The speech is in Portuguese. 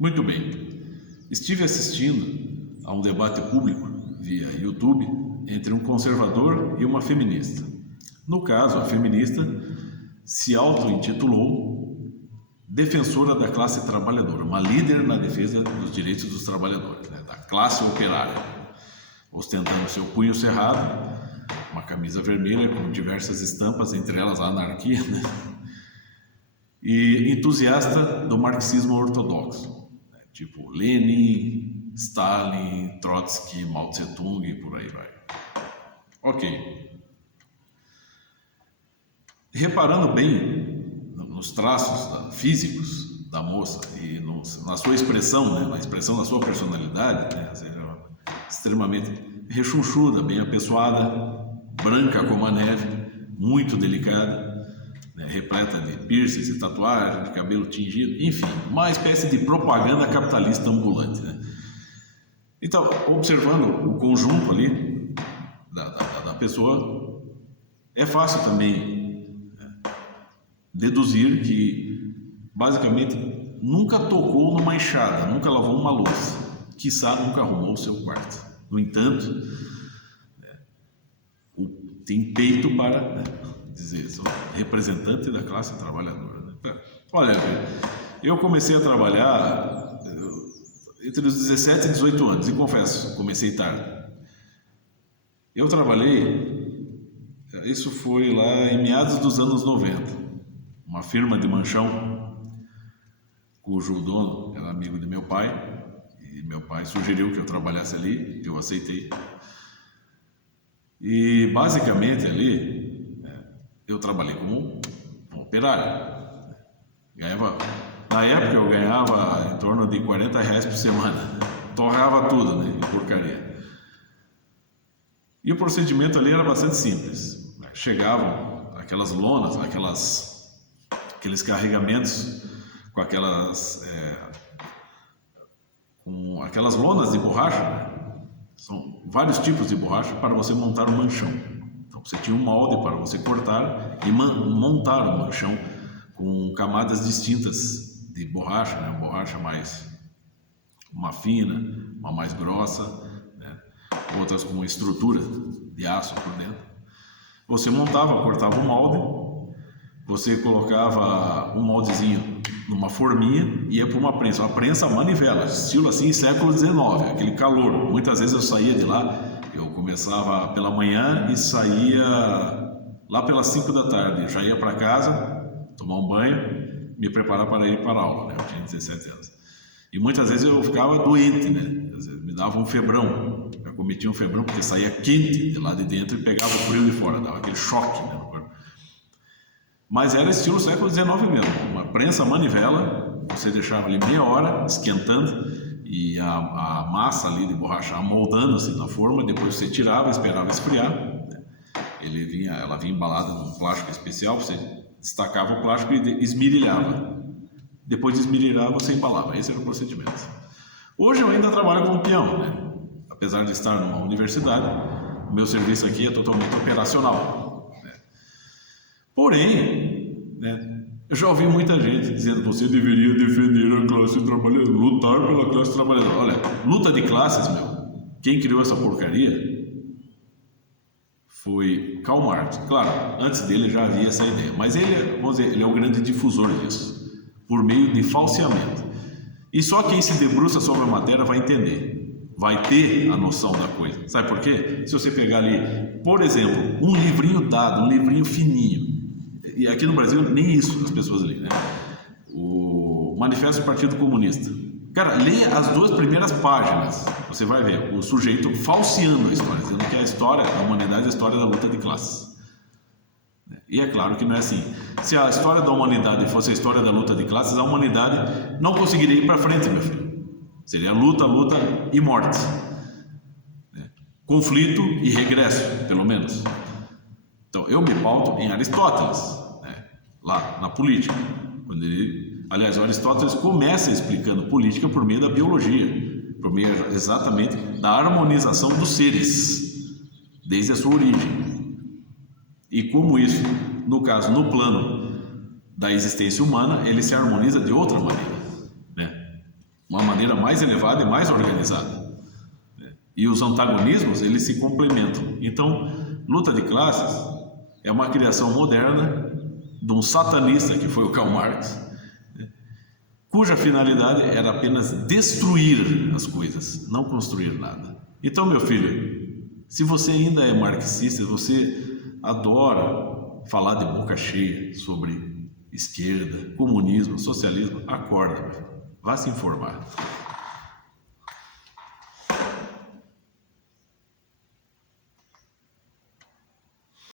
Muito bem. Estive assistindo a um debate público via YouTube entre um conservador e uma feminista. No caso, a feminista se auto-intitulou defensora da classe trabalhadora, uma líder na defesa dos direitos dos trabalhadores, da classe operária, ostentando seu punho cerrado, uma camisa vermelha com diversas estampas, entre elas a anarquia, e entusiasta do marxismo ortodoxo, tipo Lenin, Stalin, Trotsky, Mao Tse-tung e por aí vai. Ok. Reparando bem nos traços físicos da moça e na sua expressão, na expressão da sua personalidade, extremamente rechonchuda, bem apessoada, branca como a neve, muito delicada, repleta de piercings e tatuagens, de cabelo tingido, enfim, uma espécie de propaganda capitalista ambulante. Então, observando o conjunto ali da pessoa, é fácil também deduzir que, basicamente, nunca tocou numa enxada, nunca lavou uma louça, quiçá nunca arrumou o seu quarto. No entanto, tem peito para dizer, sou representante da classe trabalhadora. Olha, eu comecei a trabalhar entre os 17 e 18 anos, e confesso, comecei tarde. Eu trabalhei, isso foi lá em meados dos anos 90, uma firma de manchão, cujo dono era amigo de meu pai, e meu pai sugeriu que eu trabalhasse ali, eu aceitei. E basicamente ali, eu trabalhei como um operário. Na época eu ganhava em torno de R$40 por semana, torrava tudo, em porcaria. E o procedimento ali era bastante simples. Chegavam aquelas lonas, aqueles carregamentos com aquelas lonas de borracha, são vários tipos de borracha para você montar um manchão. Então você tinha um molde para você cortar e montar um manchão com camadas distintas de borracha, uma borracha uma fina, uma mais grossa, outras com estrutura de aço por dentro. Você montava, cortava um molde, você colocava um moldezinho numa forminha e ia para uma prensa à manivela, estilo assim, século XIX, aquele calor. Muitas vezes eu saía de lá, eu começava pela manhã e saía lá pelas 5 da tarde. Eu já ia para casa, tomar um banho, me preparar para ir para a aula, eu tinha 17 anos. E muitas vezes eu ficava doente, me dava um febrão, eu cometia um febrão porque saía quente de lá de dentro e pegava o frio de fora, dava aquele choque, no corpo. Mas era estilo século XIX mesmo, uma prensa manivela, você deixava ali meia hora esquentando e a massa ali de borracha amoldando-se na forma, depois você tirava, esperava esfriar, ela vinha embalada num plástico especial, você destacava o plástico e esmirilhava. Depois de esmirilhar, você embalava. Esse era o procedimento. Hoje eu ainda trabalho como peão, apesar de estar numa universidade, o meu serviço aqui é totalmente operacional. Porém, eu já ouvi muita gente dizendo que você deveria defender a classe trabalhadora, lutar pela classe trabalhadora. Olha, luta de classes, quem criou essa porcaria foi Karl Marx. Claro, antes dele já havia essa ideia, mas ele é o grande difusor disso, por meio de falseamento. E só quem se debruça sobre a matéria vai entender, vai ter a noção da coisa. Sabe por quê? Se você pegar ali, por exemplo, um livrinho dado, um livrinho fininho, e aqui no Brasil nem isso as pessoas leem, o Manifesto do Partido Comunista. Cara, leia as 2 primeiras páginas, você vai ver o sujeito falseando a história, dizendo que a história da humanidade é a história da luta de classes. E é claro que não é assim. Se a história da humanidade fosse a história da luta de classes, a humanidade não conseguiria ir para frente, meu filho. Seria luta, luta e morte. Conflito e regresso, pelo menos. Então, eu me pauto em Aristóteles, lá na política. Aliás, o Aristóteles começa explicando política por meio da biologia, por meio exatamente da harmonização dos seres, desde a sua origem. E como isso, no caso, no plano da existência humana, ele se harmoniza de outra maneira, uma maneira mais elevada e mais organizada. E os antagonismos, eles se complementam. Então, luta de classes é uma criação moderna de um satanista, que foi o Karl Marx, cuja finalidade era apenas destruir as coisas, não construir nada. Então, meu filho, se você ainda é marxista, você adora falar de boca cheia sobre esquerda, comunismo, socialismo, acorda, vá se informar.